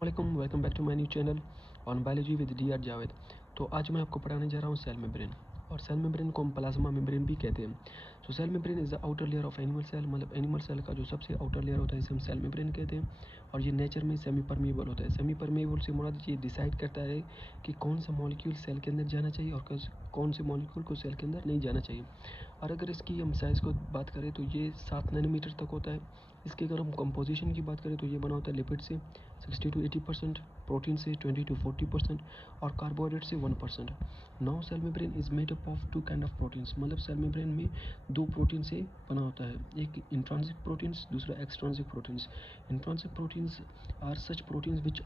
वालेकुम, welcome back to my new channel on biology with D R Javed. तो आज मैं आपको पढ़ाने जा रहा हूँ सेल मेम्ब्रेन। और सेल मेम्ब्रेन को हम प्लाज्मा मेम्ब्रेन भी कहते हैं। So cell membrane is the outer layer of animal cell, मतलब एनिमल सेल का जो सबसे आउटर लेयर होता है इसे हम सेल मेम्ब्रेन कहते हैं। और ये नेचर में सेमी परमेबल होता है। सेमी परमेबल से मुराद ये डिसाइड करता है कि कौन सा मॉलिक्यूल सेल के अंदर जाना चाहिए और कौन से मॉलिक्यूल को सेल के अंदर नहीं जाना चाहिए। और अगर इसकी हम साइज़ को बात करें तो ये 7 नैनोमीटर तक होता है। इसके अगर हम कंपोजिशन की बात करें तो ये बना होता है लिपिड से 60 to 80%, प्रोटीन से 20 to 40% और कार्बोहाइड्रेट से 1%। Now cell membrane is made up of two kind of proteins, मतलब सेल मेम्ब्रेन में दो प्रोटीन से बना होता है, एक इंट्रांसिक प्रोटीन्स, दूसरा extrinsic proteins. Intrinsic proteins are such proteins which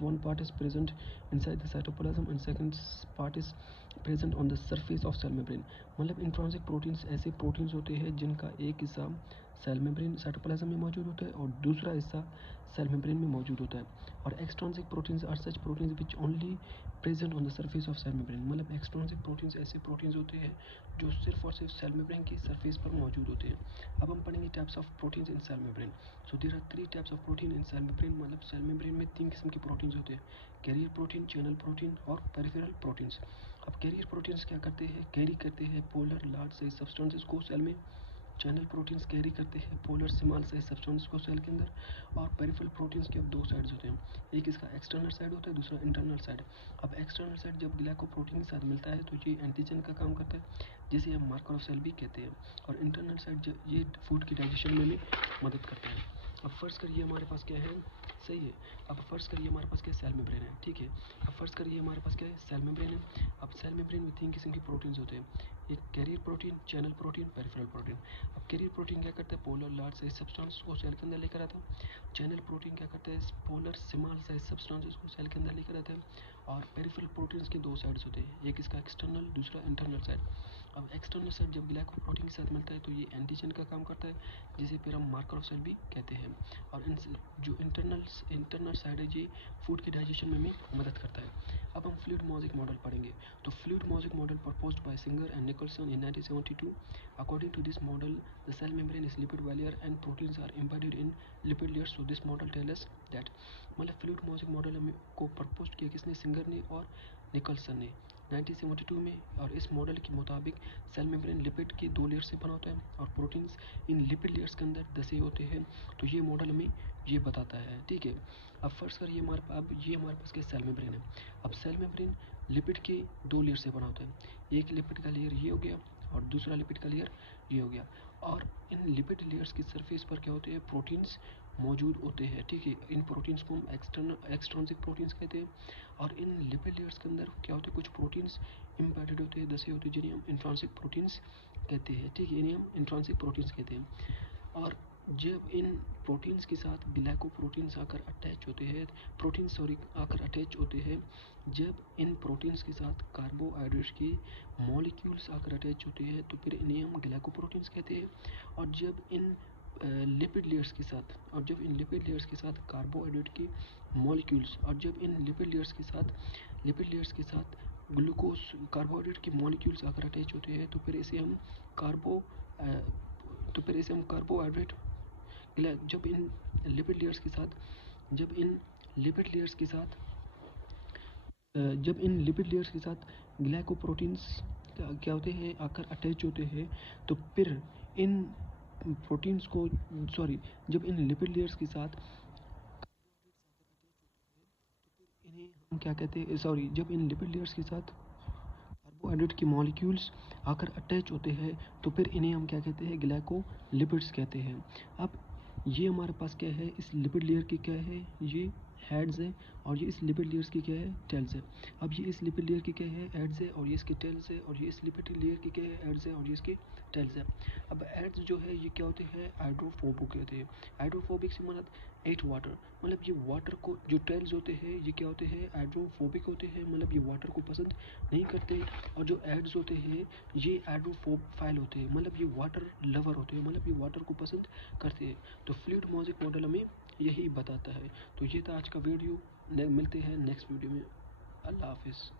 one part is present inside the cytoplasm and second part is present on the surface of cell membrane. मतलब intrinsic proteins ऐसे proteins होते हैं जिनका एक हिस्सा cell membrane cytoplasm में मौजूद होता है और दूसरा हिस्सा सेल मेम्ब्रेन में मौजूद होता है। और extrinsic proteins are such proteins which only present on the surface of cell membrane. मतलब एक्सट्रांसिक प्रोटीन्स ऐसे प्रोटीन्स होते हैं जो सिर्फ और सिर्फ सेल मेम्ब्रेन की सरफेस पर मौजूद होते हैं। अब हम पढ़ेंगे types of proteins in cell membrane. So there are 3 types of protein in cell membrane. मतलब सेल मेम्ब्रेन में 3 किस्म के प्रोटीन्स होते हैं, कैरियर प्रोटीन, चैनल प्रोटीन और पेरिफेरल प्रोटीन्स। अब कैरियर प्रोटीन्स क्या करते हैं, कैरी करते हैं पोलर लार्ज साइज सब्सटेंसेस को सेल में। चैनल प्रोटीन्स कैरी करते हैं पोलर स्मॉल साइज सब्सटेंस को सेल के अंदर। और पेरिफेरल प्रोटीन्स के अब 2 साइड्स होते हैं, एक इसका एक्सटर्नल साइड होता है, दूसरा इंटरनल साइड। अब एक्सटर्नल साइड जब ग्लाइकोप्रोटीन के साथ मिलता है तो ये एंटीजन का काम करता है, जिसे हम मार्कर ऑफ सेल भी कहते हैं। और इंटरनल साइड ये फूड की डाइजेशन में भी मदद करता है। अब फर्स्ट करिए हमारे पास क्या है, सही है। अब फर्स्ट करिए हमारे पास क्या है, सेल मेम्ब्रेन है, ठीक है। अब फर्स्ट करिए हमारे पास क्या है, सेल मेम्ब्रेन है। अब सेल मेम्ब्रेन में 3 किस्म के प्रोटीन्स होते हैं, एक career protein, channel protein, peripheral protein. अब कैरियर प्रोटीन क्या करता है, पोलर लार्ज साइज सब्सटेंस को सेल के अंदर लेकर आता है। चैनल प्रोटीन क्या करता है, पोलर स्मॉल साइज सब्सटेंसेस को सेल के अंदर लेकर आता है। और पेरिफेरल प्रोटीन्स के 2 साइड्स होते हैं, एक इसका एक्सटर्नल, दूसरा इंटरनल साइड। अब एक्सटर्नल साइड जब ग्लाइकोप्रोटीन के साथ मिलता है तो ये एंटीजन का काम करता है, जिसे फिर हम मार्कर ऑफ सेल भी कहते हैं। और जो इंटरनल साइड है ये फूड के डाइजेशन में भी मदद करता है। अब हम फ्लूइड मॉजिक मॉडल पढ़ेंगे। तो fluid mosaic model proposed by Singer and Nicolson in 1972। According to this model the cell membrane is lipid bilayer and proteins are embedded in lipid layers. So this model tell us that, मतलब fluid mosaic model को propose किया किसने, singer ने और Nicholson ने 1972 में। और इस मॉडल के मुताबिक सेल मेम्ब्रेन लिपिड के 2 लेयर से बना होता है और प्रोटीन्स इन लिपिड लेयर्स के अंदर दसे होते हैं। तो ये मॉडल हमें ये बताता है, ठीक है। अब फर्स्ट कर ये हमारे पास क्या सेल मेम्ब्रेन है। अब सेल मेम्ब्रेन लिपिड के 2 लेयर से बना होता है, एक लिपिड का लेयर ये हो गया और दूसरा लिपिड का लेयर ये हो गया। और इन लिपिड लेयर्स की सरफेस पर क्या होते हैं, प्रोटीन्स मौजूद होते हैं, ठीक है। इन प्रोटीन्स को हम एक्सट्रांसिक प्रोटीन्स कहते हैं। और इन लिपिड लेयर्स के अंदर क्या होते हैं, कुछ प्रोटीन्स इम्बेडेड होते हैं, दसे होते हैं, जिन्हें हम इंट्रांसिक प्रोटीन्स कहते हैं, ठीक है, इन्हें हम इंट्रांसिक प्रोटीन्स कहते हैं। और जब इन प्रोटीन्स के साथ ग्लाइकोप्रोटीन्स आकर अटैच होते हैं, आकर अटैच होते हैं, जब इन प्रोटीन्स के साथ कार्बोहाइड्रेट्स के मॉलिक्यूल्स आकर अटैच होते हैं तो फिर इन्हें हम ग्लाइकोप्रोटीन्स कहते हैं। और जब इन लिपिड लेयर्स के साथ कार्बोहाइड्रेट के मॉलिक्यूल्स और जब इन लिपिड लेयर्स के साथ ग्लूकोज कार्बोहाइड्रेट के मॉलिक्यूल्स आकर अटैच होते हैं तो फिर इसे हम कार्बोहाइड्रेट जब इन लिपिड लेयर्स के साथ जब इन लिपिड लेयर्स के साथ जब इन लिपिड लेयर्स के साथ ग्लाइकोप्रोटीन्स क्या होते हैं, आकर अटैच होते हैं तो फिर इन प्रोटीन्स को जब इन लिपिड लेयर्स के साथ इन्हें हम क्या कहते हैं, जब इन लिपिड लेयर्स के साथ कार्बोहाइड्रेट के मॉलिक्यूल्स आकर अटैच होते हैं तो फिर इन्हें हम क्या कहते हैं, ग्लाइकोलिपिड्स कहते हैं। अब ये हमारे पास क्या है, इस लिपिड लेयर की क्या है, ये हेड्स है और ये इस लिपिड लेयर्स की क्या है, टेल्स है। अब ये इस लिपिड लेयर की क्या है, हेड्स है और ये इसके टेल्स है, और ये इस लिपिड लेयर की क्या है, हेड्स है और ये इसके टेल्स है। अब हेड्स जो है ये क्या होते हैं, हाइड्रोफोबिक होते हैं। हाइड्रोफोबिक से मतलब एट वाटर, मतलब ये वाटर को, जो टेल्स होते हैं ये क्या होते हैं, हाइड्रोफोबिक होते हैं, मतलब ये वाटर को पसंद नहीं करते। और जो हेड्स होते हैं ये हाइड्रोफाइल होते हैं, मतलब ये वाटर लवर होते हैं, मतलब ये वाटर को पसंद करते हैं। तो फ्लूइड मॉजिक मॉडल हमें यही बताता है। तो ये था आज का वीडियो, मिलते हैं नेक्स्ट वीडियो में। अल्लाह हाफिज़।